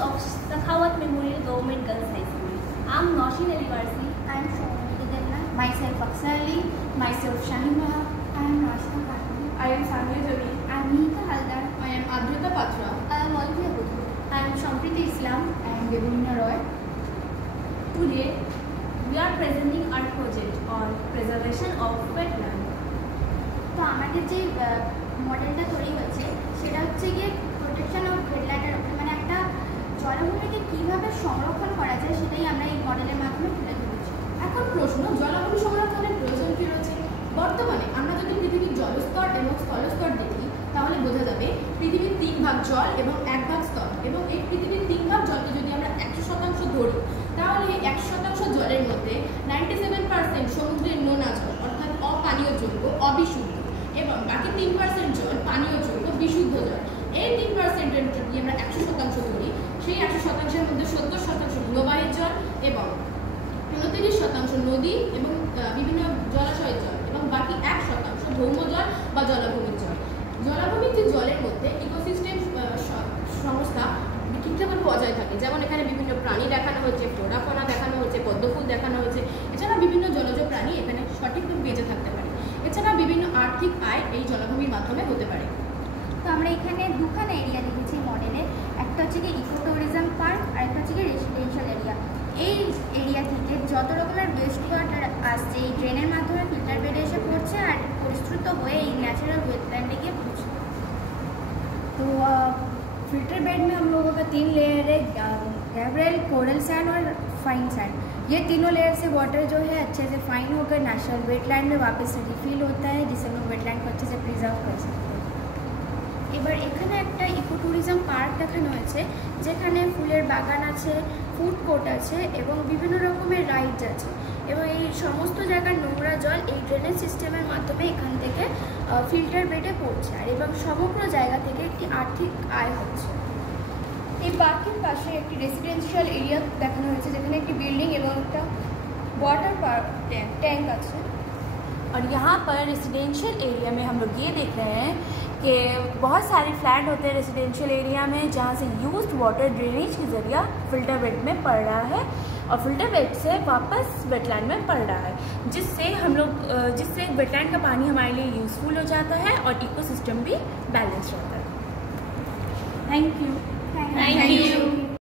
students of Sakhawat Memorial Government Girls High School. I am Nausheen Ali Warsi. I am Shomini Denna. Myself Aksar Ali. Myself Shahima. I am Rashna Khatun. I am Samia Jamil. I am Nita Haldar. I am Adrita Patra. I am Olivia Budhu. I am Shampriti Islam. I am Devina Roy. Today, we are presenting our project on preservation of wetland. তো আমাদের যে মডেলটা তৈরি হচ্ছে সেটা হচ্ছে গিয়ে protection of ওয়েটল্যান্ডের উপরে, মানে একটা জলাভূমিকে কীভাবে সংরক্ষণ করা যায় সেটাই আমরা এই মডেলের মাধ্যমে তুলে ধরেছি। এখন প্রশ্ন, জলাভূমি সংরক্ষণের প্রয়োজন কি রয়েছে? বর্তমানে আমরা যদি পৃথিবীর জলস্তর এবং স্থলস্তর দেখি তাহলে বোঝা যাবে পৃথিবীর 3 ভাগ জল এবং 1 ভাগ স্থল, এবং এই পৃথিবীর 3 ভাগ জলকে যদি আমরা 100% ধরি তাহলে 100% জলের মধ্যে 97% সমুদ্রের নোনা জল অর্থাৎ অপানীয় যোগ্য অবিশুদ্ধ, এবং বাকি 3% জল পানীয় যোগ্য বিশুদ্ধ জল। এই 3%-এর যদি আমরা 100% ধরি, সেই 100%-এর মধ্যে 70% হিমবাহের জল এবং 29% নদী এবং বিভিন্ন জলাশয়ের জল, এবং বাকি 1% ভৌম জল বা জলাভূমির জল। জলাভূমির যে জলের মধ্যে ইকোসিস্টেম সংস্থা ঠিকঠাকভাবে বজায় থাকে, যেমন এখানে বিভিন্ন প্রাণী দেখানো হচ্ছে, ফ্লোরা ফনা দেখানো হচ্ছে, পদ্মফুল দেখানো হচ্ছে। এছাড়া বিভিন্ন জলজ প্রাণী এখানে সঠিকভাবে বেঁচে থাকতে পারে। এছাড়া বিভিন্ন আর্থিক আয় এই জলাভূমির মাধ্যমে হতে পারে। তো আমরা এখানে দুখানা এরিয়া দেখেছি মডেলে, একটা হচ্ছে কি ইকো ট্যুরিজম পার্ক আর একটা হচ্ছে কি রেসিডেন্সিয়াল এরিয়া। এই এরিয়া থেকে যত রকমের ওয়েস্ট ওয়াটার আসছে এই ড্রেনের মাধ্যমে ফিল্টার বেডে এসে পড়ছে আর পরিশ্রুত হয়ে এই ন্যাচারাল ওয়েটল্যান্ডে গিয়ে পড়ছে। तो फिल्टर बेड में हम लोगों का 3 लेयर है, गैब्रियल, कोरल सैंड और फाइन सैंड। ये तीनों लेयर से वाटर जो है अच्छे से फाइन होकर नेचुरल वेटलैंड में वापस से रिफिल होता है, जिससे हम लोग वेटलैंड को अच्छे से प्रिजर्व कर सकते हैं। এবার এখানে একটা ইকো ট্যুরিজম পার্ক দেখানো হয়েছে, যেখানে ফুলের বাগান আছে, ফুড কোর্ট আছে এবং বিভিন্ন রকমের রাইডস আছে, এবং এই সমস্ত জায়গার নোংরা জল এই ড্রেনেজ সিস্টেমের মাধ্যমে এখান থেকে ফিল্টার বেডে পড়ছে আর এবং সমগ্র জায়গা থেকে একটি আর্থিক আয় হচ্ছে। এই পার্কের পাশে একটি রেসিডেন্সিয়াল एरिया দেখানো হয়েছে, যেখানে একটি बिल्डिंग এবং একটা वाटर पार्क टैंक আছে। और यहाँ पर रेसिडेंशियल एरिया में हम लोग ये देख रहे हैं कि बहुत सारे फ्लैट होते हैं रेसिडेंशियल एरिया में, जहाँ से यूज्ड वाटर ड्रेनेज के ज़रिए फिल्टर बेड में पड़ रहा है और फिल्टर बेड से वापस वेटलैंड में पड़ रहा है, जिससे वेटलैंड का पानी हमारे लिए यूज़फुल हो जाता है और इकोसिस्टम भी बैलेंस रहता है। Thank you. Thank you.